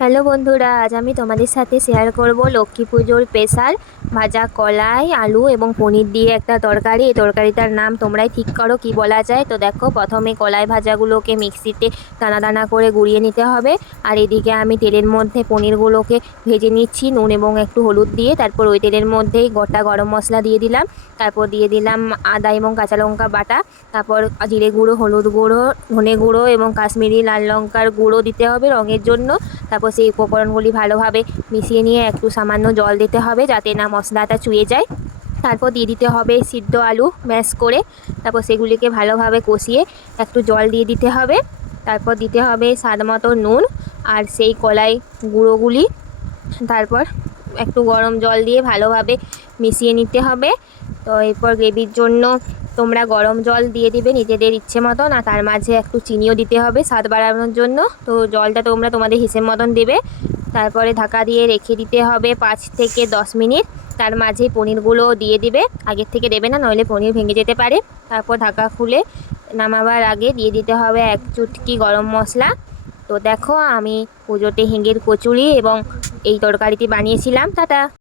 Hello বন্ধুরা, আজ আমি তোমাদের সাথে শেয়ার করব লক্ষ্মী পুজোর স্পেশাল ভাজা কলাই আলু এবং পনির দিয়ে একটা তরকারি। এই তরকারিটার নাম তোমরাই ঠিক করো কি বলা যায়। তো দেখো, প্রথমে কলাই ভাজাগুলোকে মিক্সিতে দানা দানা করে গুঁড়িয়ে নিতে হবে। আর এদিকে আমি তেলের মধ্যে পনিরগুলোকে ভেজে নিচ্ছি নুন এবং একটু হলুদ দিয়ে। তারপর ওই তেলের মধ্যেই গোটা গরম মশলা দিয়ে দিলাম। তারপর দিয়ে দিলাম আদা এবং কাঁচা লঙ্কা বাটা। তারপর জিরে গুঁড়ো, হলুদ গুঁড়ো, ধনে গুঁড়ো এবং কাশ্মীরি লাল লঙ্কার গুঁড়ো দিতে হবে রঙের জন্য। তারপর সেই উপকরণগুলি ভালোভাবে মিশিয়ে নিয়ে একটু সামান্য জল দিতে হবে যাতে না মশলাটা চুয়ে যায়। তারপর দিয়ে দিতে হবে সিদ্ধ আলু ম্যাশ করে। তারপর সেগুলিকে ভালোভাবে কষিয়ে একটু জল দিয়ে দিতে হবে। তারপর দিতে হবে স্বাদ মতো নুন আর সেই কলাই গুঁড়োগুলি। তারপর একটু গরম জল দিয়ে ভালোভাবে মিশিয়ে নিতে হবে। তো এরপর গ্রেভির জন্য তোমরা গরম জল দিয়ে দিবে নিজেদের ইচ্ছে মতন, আর তার মাঝে একটু চিনিও দিতে হবে স্বাদ বাড়ানোর জন্য। তো জলটা তোমরা তোমাদের হিসেব মতন দেবে। তারপরে ঢাকা দিয়ে রেখে দিতে হবে 5 থেকে 10 মিনিট। তার মাঝে পনিরগুলো দিয়ে দিবে, আগের থেকে দেবে না, নইলে পনির ভেঙে যেতে পারে। তারপর ঢাকা খুলে নামাবার আগে দিয়ে দিতে হবে 1 চুটকি গরম মশলা। তো দেখো, আমি পুজোতে হিঙের কচুরি এবং এই তরকারিটি বানিয়েছিলাম। টাটা।